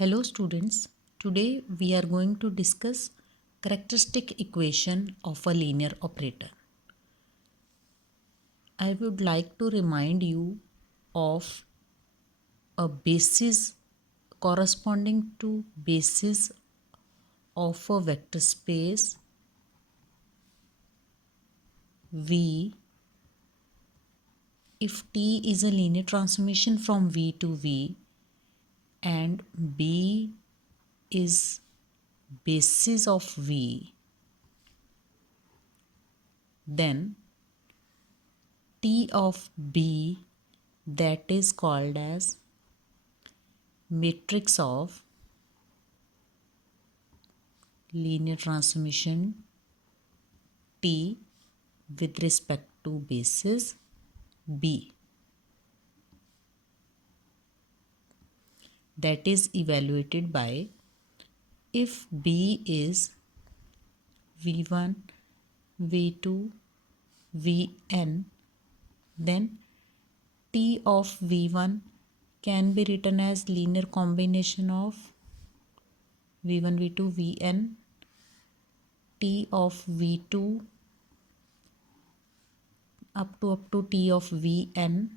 Hello students, today we are going to discuss characteristic equation of a linear operator. I would like to remind you of a basis corresponding to basis of a vector space V if T is a linear transformation from V to V and B is basis of V, then T of B, that is called as matrix of linear transformation T with respect to basis B, that is evaluated by if B is V1, V2, Vn, then T of V1 can be written as linear combination of V1, V2, Vn. T of V2 up to T of Vn.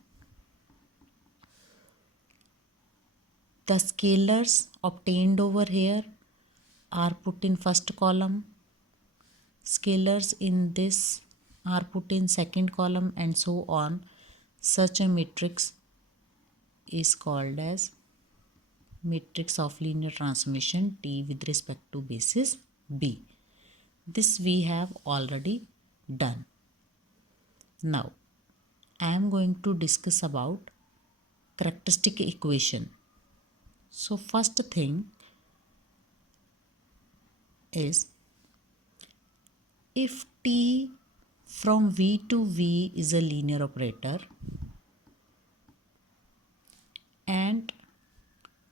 The scalars obtained over here are put in first column. Scalars in this are put in second column and so on. Such a matrix is called as matrix of linear transformation T with respect to basis B. This we have already done. Now I am going to discuss about characteristic equation. So first thing is, if T from V to V is a linear operator and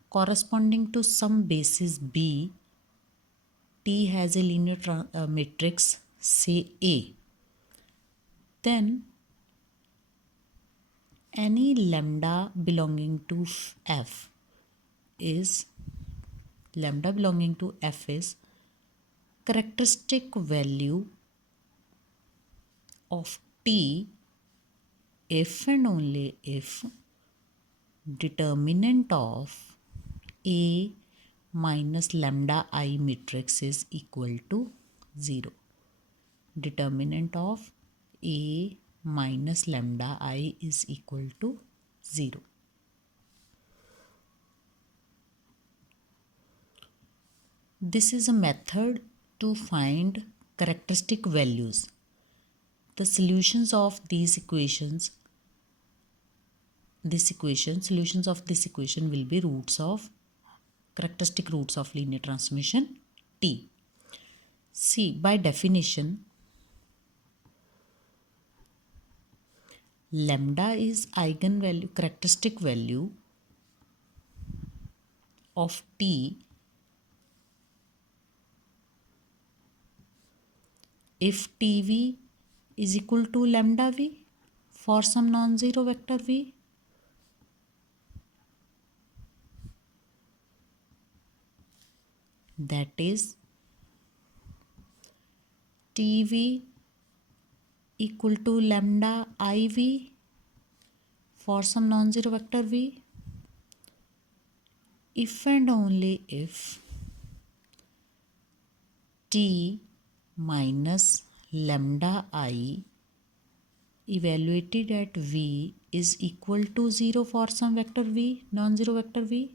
corresponding to some basis B, T has a linear matrix say A, then any lambda belonging to F is characteristic value of T if and only if determinant of A minus lambda I matrix is equal to 0. Determinant of A minus lambda I is equal to 0. This is a method to find characteristic values. The solutions of solutions of this equation will be characteristic roots of linear transformation T. See, by definition, lambda is characteristic value of T if TV is equal to lambda V for some non-zero vector V. That is TV equal to lambda IV for some non-zero vector V if and only if T minus lambda I evaluated at V is equal to 0 for some vector V, non-zero vector V.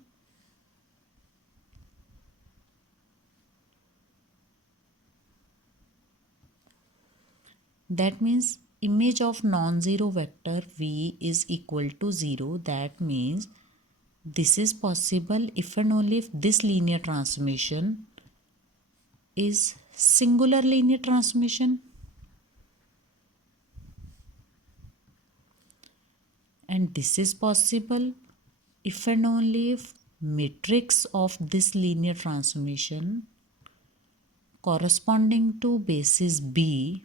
That means image of non-zero vector V is equal to 0. That means this is possible if and only if this linear transformation is singular linear transformation. And this is possible if and only if matrix of this linear transformation corresponding to basis B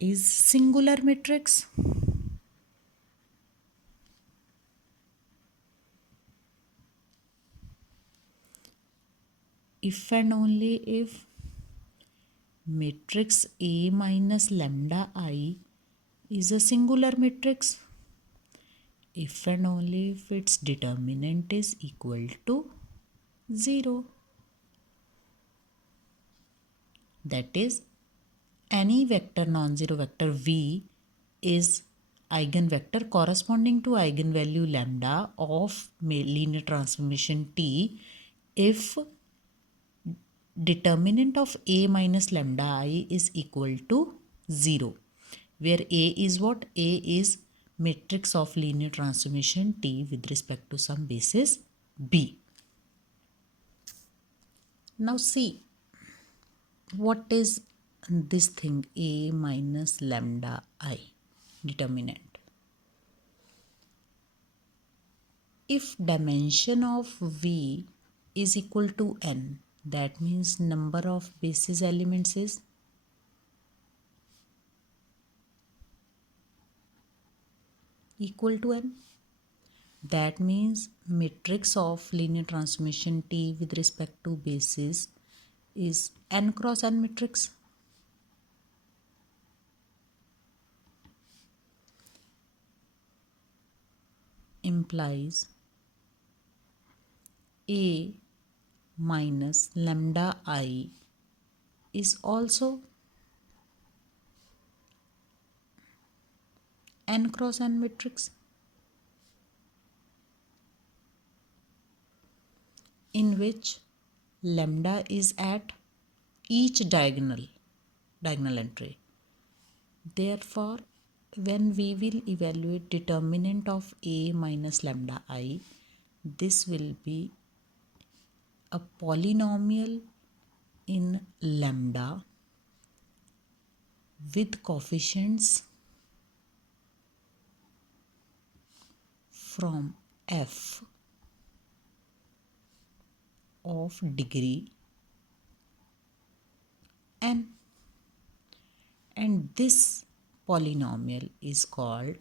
is singular matrix. if and only if matrix A minus lambda I is a singular matrix, if and only if its determinant is equal to 0. That is, any vector non-zero vector V is eigenvector corresponding to eigenvalue lambda of linear transformation T if determinant of A minus lambda I is equal to 0, where A is what? A is matrix of linear transformation T with respect to some basis B. Now see, what is this thing A minus lambda I determinant? If dimension of V is equal to n, that means number of basis elements is equal to n. That means matrix of linear transformation T with respect to basis is n cross n matrix. Implies A minus lambda I is also n cross n matrix, in which lambda is at each diagonal entry. Therefore, when we will evaluate determinant of A minus lambda I, this will be a polynomial in lambda with coefficients from f of degree n, and this polynomial is called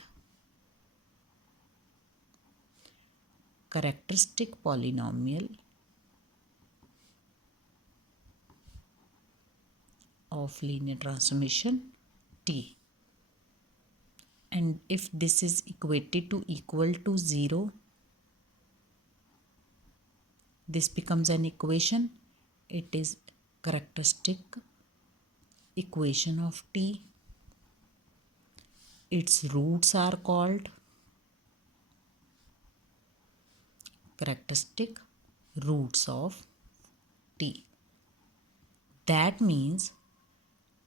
characteristic polynomial of linear transformation T. And if this is equated to equal to 0, this becomes an equation. It is characteristic equation of T. Its roots are called characteristic roots of T. That means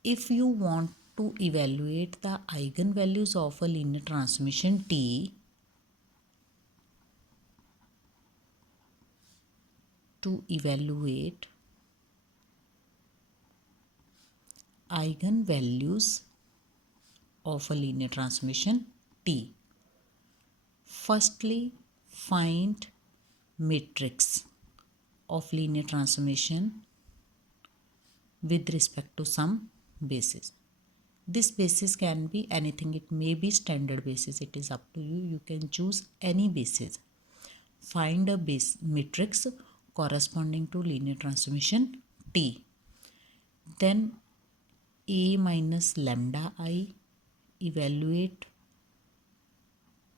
if you want to evaluate the eigenvalues of a linear transformation T, to evaluate eigenvalues of a linear transformation T, firstly find matrix of linear transformation with respect to some basis. This basis can be anything. It may be standard basis. It is up to you. You can choose any basis. Find a base matrix corresponding to linear transformation T. Then A minus lambda I, evaluate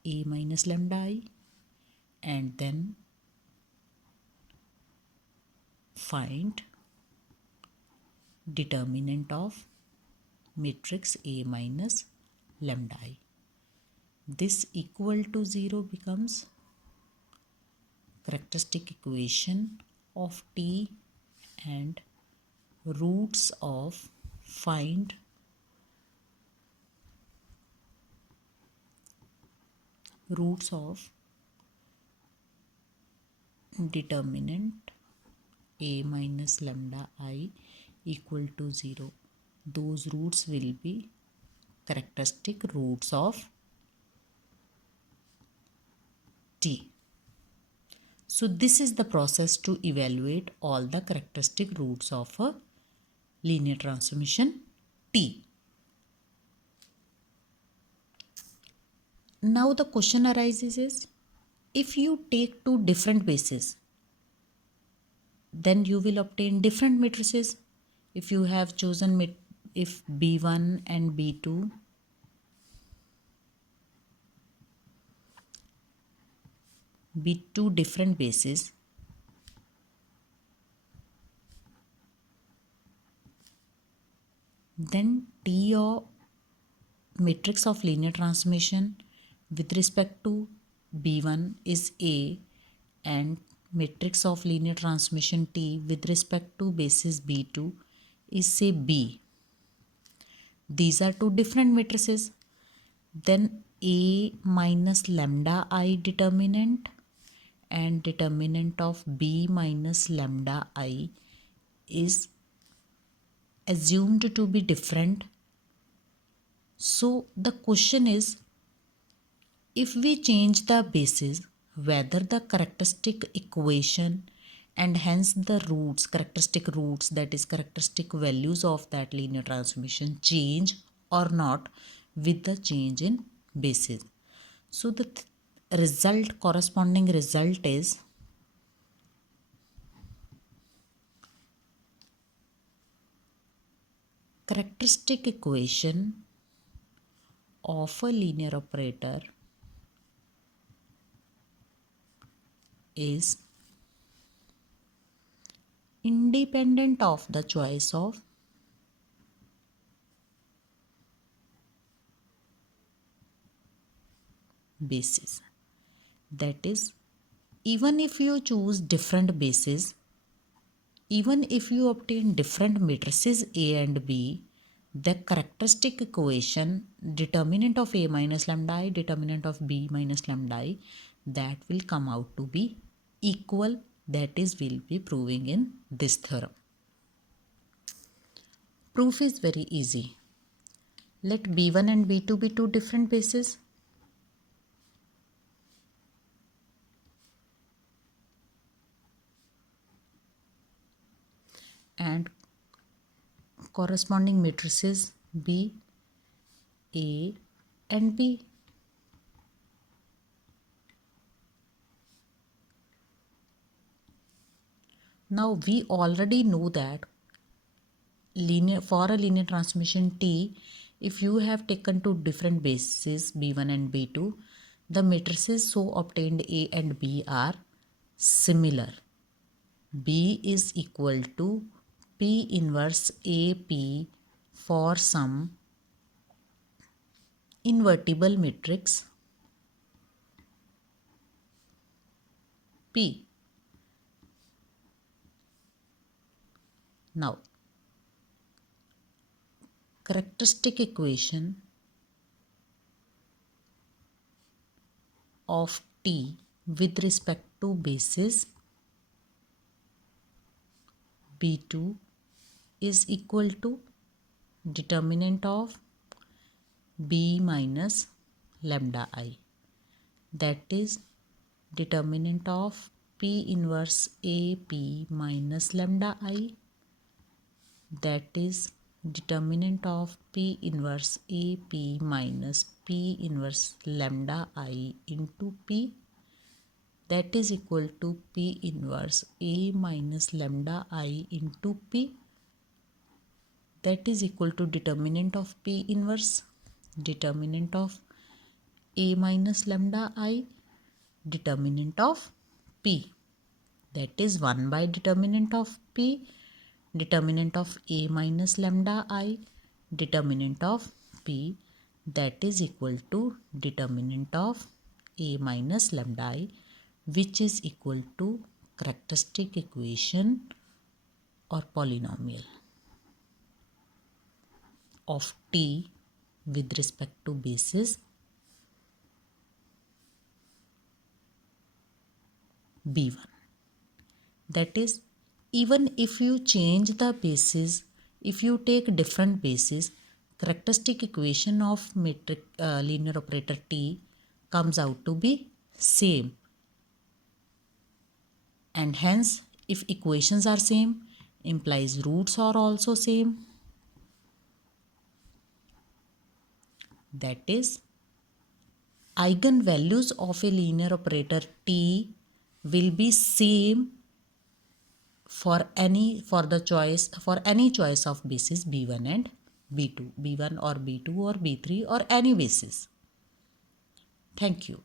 A minus lambda I, and then find determinant of matrix A minus lambda I. This equal to 0 becomes characteristic equation of T, and roots of find roots of determinant A minus lambda I equal to 0. Those roots will be characteristic roots of T. So this is the process to evaluate all the characteristic roots of a linear transformation T. Now the question arises is, if you take two different bases, then you will obtain different matrices. If you have chosen if B1 and B2 be two different bases, then T of matrix of linear transmission with respect to B1 is A and matrix of linear transmission T with respect to basis B2 is say B. These are two different matrices. Then A minus lambda I determinant and determinant of B minus lambda I is assumed to be different. So the question is, if we change the basis, whether the characteristic equation and hence the roots, characteristic roots, that is characteristic values of that linear transmission change or not with the change in basis. So the result, corresponding result is characteristic equation of a linear operator is independent of the choice of basis. That is, even if you choose different bases, even if you obtain different matrices A and B, the characteristic equation determinant of A minus lambda I, determinant of B minus lambda I, that will come out to be equal. That is, we'll be proving in this theorem. Proof is very easy. Let B1 and B2 be two different bases. And corresponding matrices B, A and B. Now we already know that for a linear transmission T, if you have taken two different bases B1 and B2, the matrices so obtained A and B are similar. B is equal to P inverse AP for some invertible matrix P. Now, characteristic equation of T with respect to basis B2 is equal to determinant of B minus lambda I. That is determinant of P inverse AP minus lambda I. That is determinant of P inverse AP minus P inverse lambda I into P. That is equal to P inverse A minus lambda I into P. That is equal to determinant of P inverse, determinant of A minus lambda I, determinant of P. That is 1 by determinant of P, determinant of A minus lambda I, determinant of P. That is equal to determinant of A minus lambda I, which is equal to characteristic equation or polynomial of T with respect to basis B1. That is, even if you change the basis, if you take different bases, characteristic equation of linear operator T comes out to be same. And hence, if equations are same, implies roots are also same. That is, eigenvalues of a linear operator T will be same for any choice of basis b1 and b2, b1 or b2 or b3 or any basis. Thank you.